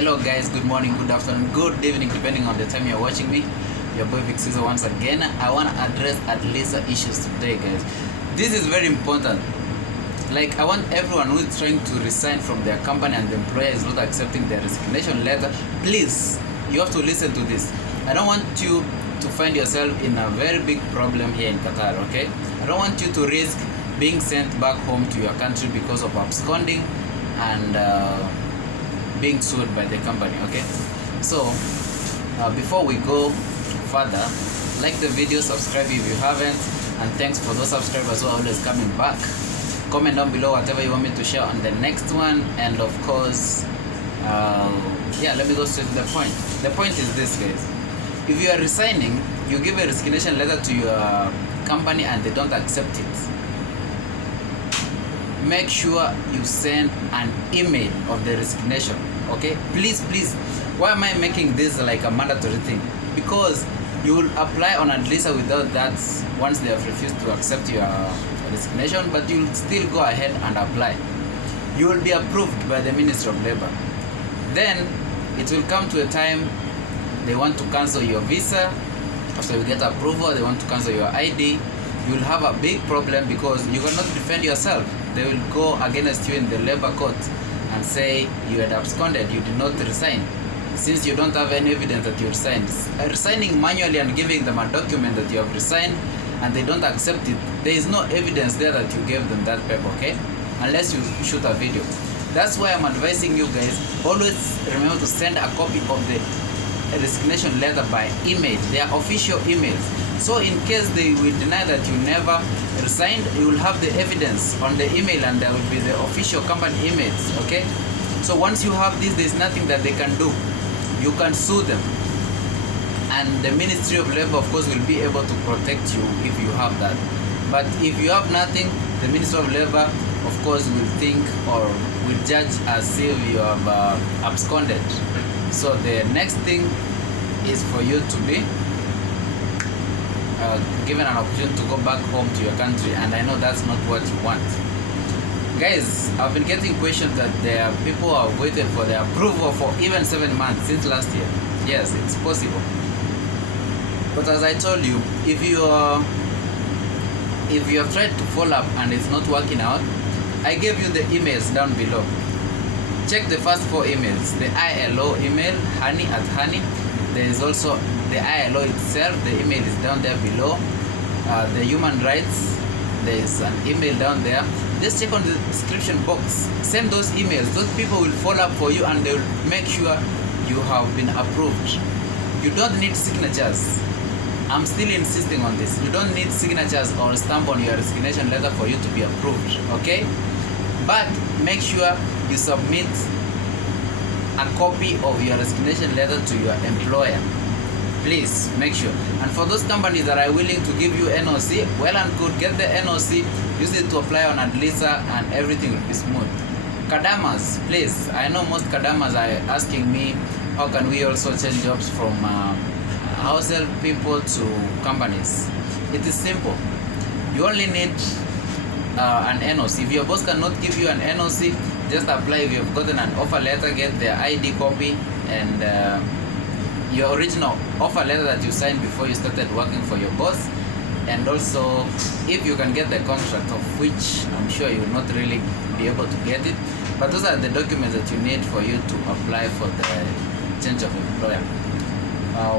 Hello guys, good morning, good afternoon, good evening, depending on the time you're watching me. Your boy Vic Seezzo once again. I want to address ADLSA issues today, guys. This is very important. Like, I want everyone who is trying to resign from their company and the employer is not accepting their resignation letter, please, you have to listen to this. I don't want you to find yourself in a very big problem here in Qatar, okay? I don't want you to risk being sent back home to your country because of absconding and being sued by the company, okay? So before we go further, like the video, subscribe if you haven't, and thanks for those subscribers who are always coming back. Comment down below whatever you want me to share on the next one, and of course yeah, let me go straight to the point. The point is this, guys. If you are resigning, you give a resignation letter to your company and they don't accept it, make sure you send an email of the resignation, okay? Please. Why am I making this like a mandatory thing? Because you will apply on ADLSA without that once they have refused to accept your resignation, but you will still go ahead and apply. You will be approved by the Ministry of Labor. Then it will come to a time they want to cancel your visa. After you get approval, they want to cancel your ID. You will have a big problem because you cannot defend yourself. They will go against you in the labor court and say you had absconded, you did not resign, since you don't have any evidence that you resigned. Resigning manually and giving them a document that you have resigned and they don't accept it, there is no evidence there that you gave them that paper, okay? Unless you shoot a video. That's why I'm advising you guys, always remember to send a copy of the resignation letter by email, their official emails. So in case they will deny that you never resigned, you will have the evidence on the email and there will be the official company emails, okay? So once you have this, there's nothing that they can do. You can sue them. And the Ministry of Labor, of course, will be able to protect you if you have that. But if you have nothing, the Ministry of Labor, of course, will think or will judge as if you have absconded. So the next thing is for you to be given an opportunity to go back home to your country, and I know that's not what you want. Guys, I've been getting questions that there are people who have waited for their approval for even 7 months since last year. Yes, it's possible. But as I told you, if you have tried to follow up and it's not working out, I gave you the emails down below. Check the first 4 emails. The ILO email, Honney at Honney. There is also the ILO itself, the email is down there below. The human rights, there is an email down there. Just check on the description box. Send those emails. Those people will follow up for you and they will make sure you have been approved. You don't need signatures. I'm still insisting on this. You don't need signatures or stamp on your resignation letter for you to be approved, okay? But make sure you submit a copy of your resignation letter to your employer. Please make sure. And for those companies that are willing to give you NOC, well and good, get the NOC, use it to apply on ADLSA and everything will be smooth. Kadamas, please. I know most Kadamas are asking me, how can we also change jobs from house help people to companies? It is simple. You only need an NOC. If your boss cannot give you an NOC, just apply. If you have gotten an offer letter, get their ID copy and your original offer letter that you signed before you started working for your boss, and also if you can get the contract, of which I'm sure you will not really be able to get it, but those are the documents that you need for you to apply for the change of employer.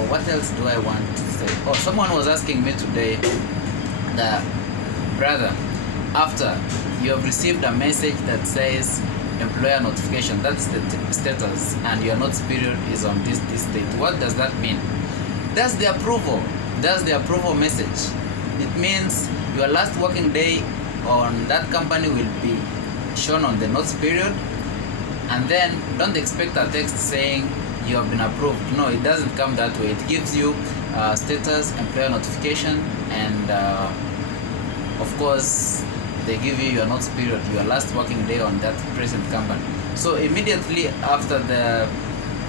What else do I want to say? Oh, someone was asking me today that, brother, after you have received a message that says employer notification, that's the status, and your notice period is on this date, what does that mean? That's the approval. That's the approval message. It means your last working day on that company will be shown on the notice period, and then don't expect a text saying you have been approved. No, it doesn't come that way. It gives you status, employer notification, and of course they give you your notice period, your last working day on that present company. So immediately after the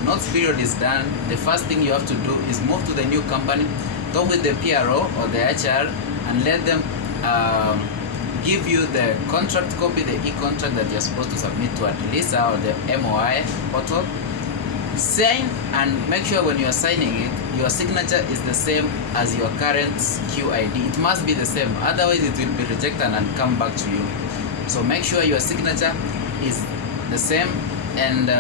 notice period is done, the first thing you have to do is move to the new company, talk with the PRO or the HR, and let them give you the contract copy, the e-contract that you're supposed to submit to ADLSA or the MOI portal. Sign, and make sure when you are signing it, your signature is the same as your current QID. It must be the same, otherwise it will be rejected and come back to you. So make sure your signature is the same, and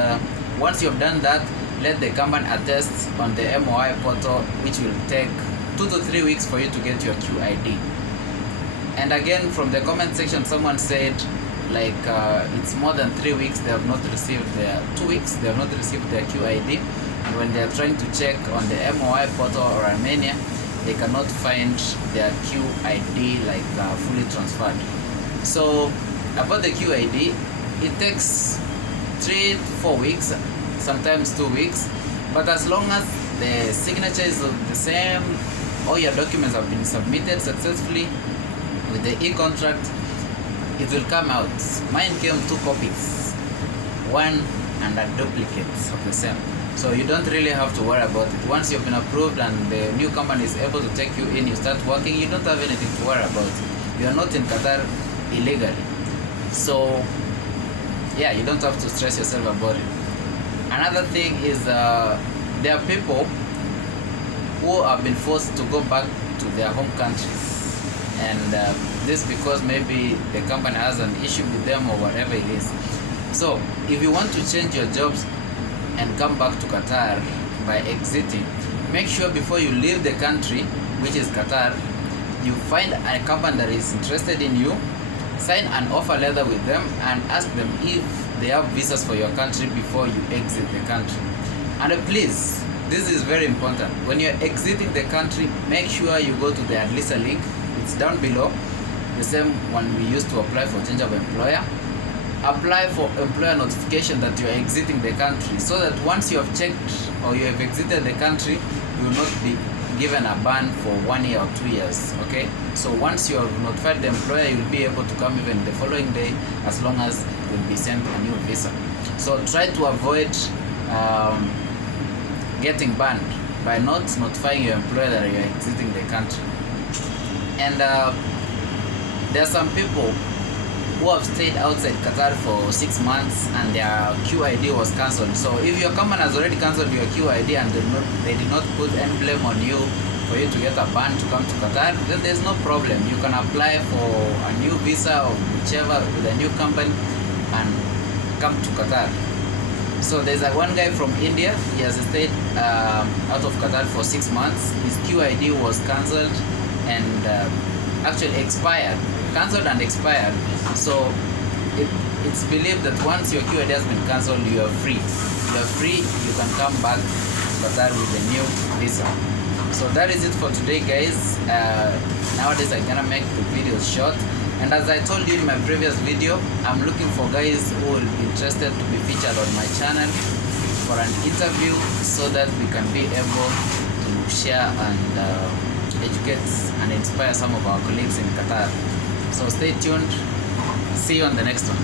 once you have done that, let the company attest on the MOI portal, which will take 2 to 3 weeks for you to get your QID. And again, from the comment section, someone said like it's more than 3 weeks they have not received their 2 weeks they have not received their QID, and when they are trying to check on the MOI portal or Armenia, they cannot find their QID like fully transferred. So about the QID, it takes 3 to 4 weeks, sometimes 2 weeks, but as long as the signature is the same, all your documents have been submitted successfully with the e-contract, it will come out. Mine came 2 copies, one and a duplicate of the same, so you don't really have to worry about it. Once you've been approved and the new company is able to take you in, you start working, you don't have anything to worry about. You are not in Qatar illegally, so yeah, you don't have to stress yourself about it. Another thing is there are people who have been forced to go back to their home countries, and this because maybe the company has an issue with them or whatever it is. So if you want to change your jobs and come back to Qatar by exiting, make sure before you leave the country, which is Qatar, you find a company that is interested in you, sign an offer letter with them, and ask them if they have visas for your country before you exit the country. And please, this is very important, when you're exiting the country, make sure you go to the ADLSA link. It's down below, the same one we used to apply for change of employer. Apply for employer notification that you are exiting the country, so that once you have checked or you have exited the country, you will not be given a ban for 1 year or 2 years. Okay, so once you have notified the employer, you will be able to come even the following day, as long as you will be sent a new visa. So try to avoid getting banned by not notifying your employer that you are exiting the country. And there are some people who have stayed outside Qatar for 6 months and their QID was cancelled. So if your company has already cancelled your QID and they did not put any blame on you for you to get a ban to come to Qatar, then there's no problem. You can apply for a new visa or whichever with a new company and come to Qatar. So there's one guy from India. He has stayed out of Qatar for 6 months. His QID was cancelled and actually expired, cancelled and expired. So it's believed that once your QID has been cancelled, you are free. You are free. You can come back to Qatar with a new visa. So that is it for today, guys. Nowadays I'm gonna make the videos short, and as I told you in my previous video, I'm looking for guys who will be interested to be featured on my channel for an interview, so that we can be able to share and educate and inspire some of our colleagues in Qatar. So stay tuned. See you on the next one.